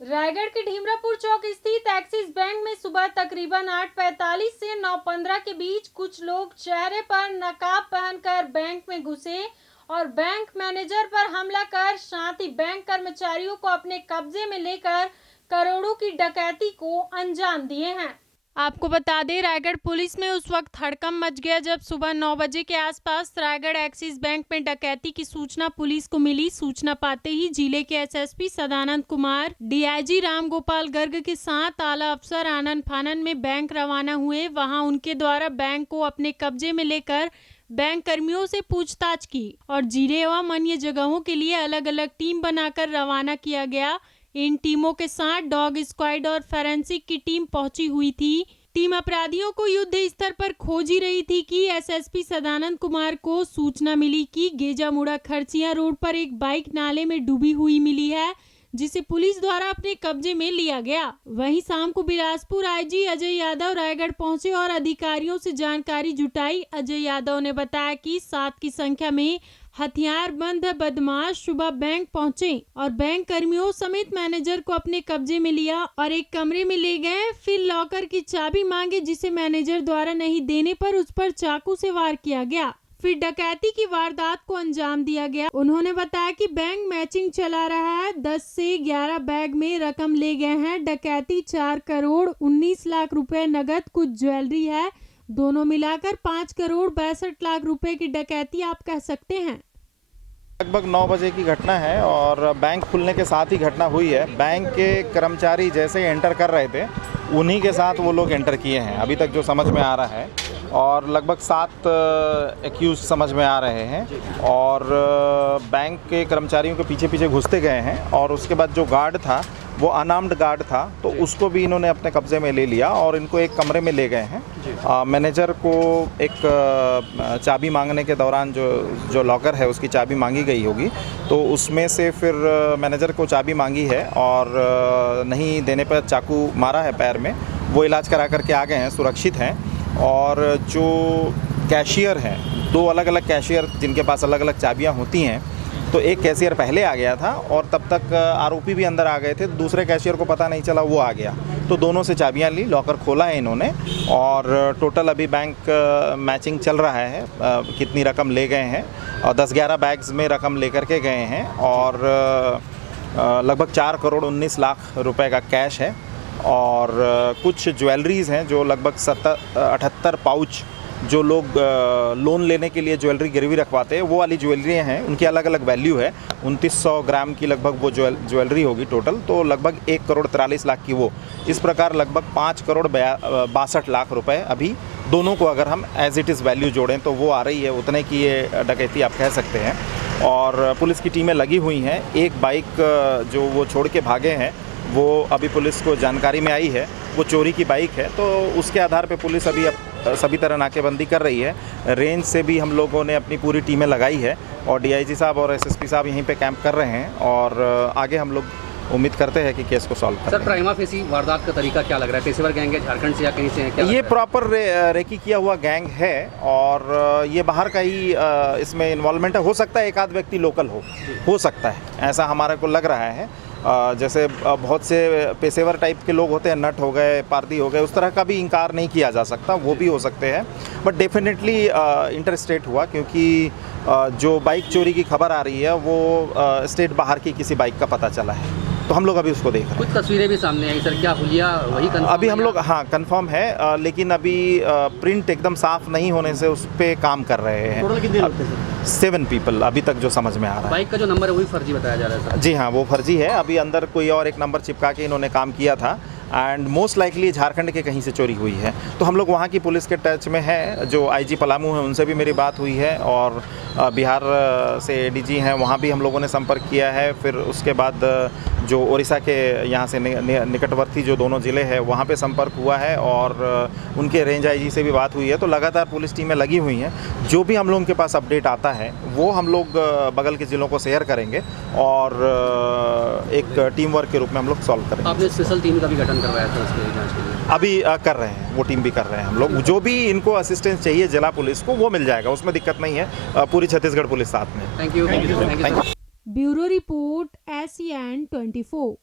रायगढ़ के ढीमरापुर चौक स्थित axis bank में सुबह तकरीबन 8:45 से 9:15 के बीच कुछ लोग चेहरे पर नकाब पहनकर बैंक में घुसे और बैंक मैनेजर पर हमला कर साथ ही बैंक कर्मचारियों को अपने कब्जे में लेकर करोड़ों की डकैती को अंजाम दिए हैं। आपको बता दें, रायगढ़ पुलिस में उस वक्त हड़कंप मच गया जब सुबह 9 बजे के आसपास रायगढ़ एक्सिस बैंक में डकैती की सूचना पुलिस को मिली। सूचना पाते ही जिले के एसएसपी सदानंद कुमार, डीआईजी रामगोपाल गर्ग के साथ आला अफसर आनन फानन में बैंक रवाना हुए। वहां उनके द्वारा बैंक को अपने कब्जे में लेकर बैंक कर्मियों से पूछताछ की और जिले एवं अन्य जगहों के लिए अलग अलग टीम बनाकर रवाना किया गया। इन टीमों के साथ डॉग स्क्वाड और फोरेंसिक की टीम पहुंची हुई थी। टीम अपराधियों को युद्ध स्तर पर खोज ही रही थी कि एसएसपी सदानंद कुमार को सूचना मिली कि गेजामुड़ा खरसिया रोड पर एक बाइक नाले में डूबी हुई मिली है, जिसे पुलिस द्वारा अपने कब्जे में लिया गया। वहीं शाम को बिलासपुर आईजी अजय यादव रायगढ़ पहुंचे और अधिकारियों से जानकारी जुटाई। अजय यादव ने बताया कि 7 की संख्या में हथियारबंद बदमाश सुबह बैंक पहुंचे और बैंक कर्मियों समेत मैनेजर को अपने कब्जे में लिया और एक कमरे में ले गए। फिर लॉकर की चाबी मांगे, जिसे मैनेजर द्वारा नहीं देने पर उस पर चाकू से वार किया गया। फिर डकैती की वारदात को अंजाम दिया गया। उन्होंने बताया कि बैंक मैचिंग चला रहा है। 10 से 11 बैग में रकम ले गए हैं। डकैती 4 करोड़ 19 लाख रुपए नगद, कुछ ज्वेलरी है। दोनों मिलाकर 5 करोड़ 62 लाख रुपए की डकैती आप कह सकते हैं। लगभग 9 बजे की घटना है और बैंक खुलने के साथ ही घटना हुई है। बैंक के कर्मचारी जैसे एंटर कर रहे थे, उन्हीं के साथ वो लोग एंटर किए हैं अभी तक जो समझ में आ रहा है, और लगभग 7 एक्यूज समझ में आ रहे हैं और बैंक के कर्मचारियों के पीछे पीछे घुसते गए हैं और उसके बाद जो गार्ड था वो अनआर्म्ड गार्ड था, तो उसको भी इन्होंने अपने कब्जे में ले लिया और इनको एक कमरे में ले गए हैं। मैनेजर को एक चाबी मांगने के दौरान जो लॉकर है उसकी चाबी मांगी गई होगी, तो उसमें से फिर मैनेजर को चाबी मांगी है और नहीं देने पर चाकू मारा है पैर में। वो इलाज करा करके आ गए हैं, सुरक्षित हैं। और जो कैशियर हैं, 2 अलग अलग कैशियर जिनके पास अलग अलग चाबियां होती हैं, तो एक कैशियर पहले आ गया था और तब तक आरोपी भी अंदर आ गए थे। दूसरे कैशियर को पता नहीं चला, वो आ गया, तो दोनों से चाबियां ली, लॉकर खोला है इन्होंने और टोटल अभी बैंक मैचिंग चल रहा है कितनी रकम ले गए हैं और 10-11 बैग्स में रकम लेकर के गए हैं और लगभग 4 करोड़ 19 लाख रुपए का कैश है और कुछ ज्वेलरीज़ हैं जो लगभग 78 पाउच जो लोग लोन लेने के लिए ज्वेलरी गिरवी रखवाते हैं, वो वाली ज्वेलरी हैं। उनकी अलग अलग वैल्यू है, 2900 ग्राम की लगभग वो ज्वेलरी होगी टोटल, तो लगभग 1 करोड़ 43 लाख की वो। इस प्रकार लगभग 5 करोड़ 62 लाख रुपए अभी दोनों को अगर हम एज इट इज़ वैल्यू जोड़ें तो वो आ रही है, उतने की ये डकैती आप कह सकते हैं। और पुलिस की टीमें लगी हुई हैं। एक बाइक जो वो छोड़ के भागे हैं, वो अभी पुलिस को जानकारी में आई है, वो चोरी की बाइक है, तो उसके आधार पे पुलिस अभी सभी तरह नाकेबंदी कर रही है। रेंज से भी हम लोगों ने अपनी पूरी टीमें लगाई है और डीआईजी साहब और एसएसपी साहब यहीं पे कैंप कर रहे हैं और आगे हम लोग उम्मीद करते हैं कि केस को सॉल्व करें। सर, प्राइमा फेसी वारदात का तरीका क्या लग रहा है? पेशेवर गैंग है, झारखंड से या कहीं से है? क्या ये प्रॉपर रेकी किया हुआ गैंग है और ये बाहर का ही इसमें इन्वॉल्वमेंट है। हो सकता है एक आध व्यक्ति लोकल हो सकता है, ऐसा हमारे को लग रहा है। जैसे बहुत से पेशेवर टाइप के लोग होते हैं, नट हो गए, पारदी हो गए, उस तरह का भी इनकार नहीं किया जा सकता, वो भी हो सकते हैं। बट डेफिनेटली इंटरस्टेट हुआ, क्योंकि जो बाइक चोरी की खबर आ रही है वो स्टेट बाहर की किसी बाइक का पता चला है, तो हम लोग अभी उसको देख रहे हैं। कुछ तस्वीरें भी सामने आई सर, क्या हुलिया वही कंफर्म? अभी हम लोग कंफर्म है, लेकिन अभी प्रिंट एकदम साफ नहीं होने से उस पर काम कर रहे हैं। टोटल कितने लोग थे सर? 7 पीपल अभी तक जो समझ में आ रहा है। बाइक का जो नंबर है वही फर्जी बताया जा रहा है सर? जी हाँ, वो फर्जी है। अभी अंदर कोई और एक नंबर चिपका के इन्होंने काम किया था एंड मोस्ट लाइकली झारखंड के कहीं से चोरी हुई है। तो हम लोग वहाँ की पुलिस के टच में है, जो आईजी पलामू है उनसे भी मेरी बात हुई है और बिहार से एडीजी हैं, वहाँ भी हम लोगों ने संपर्क किया है। फिर उसके बाद जो उड़ीसा के यहाँ से निकटवर्ती जो दोनों ज़िले हैं वहाँ पे संपर्क हुआ है और उनके रेंज आईजी से भी बात हुई है। तो लगातार पुलिस टीमें लगी हुई हैं। जो भी हम लोगों के पास अपडेट आता है वो हम लोग बगल के ज़िलों को शेयर करेंगे और एक टीम वर्क के रूप में हम लोग सॉल्व करेंगे। आपने स्पेशल टीम का भी गठन करवाया था उसके जांच के लिए? अभी कर रहे हैं, वो टीम भी कर रहे हैं हम लोग। जो भी इनको असिस्टेंस चाहिए जिला पुलिस को, वो मिल जाएगा, उसमें दिक्कत नहीं है। पूरी छत्तीसगढ़ पुलिस साथ में। Thank you. Bureau report SEN 24।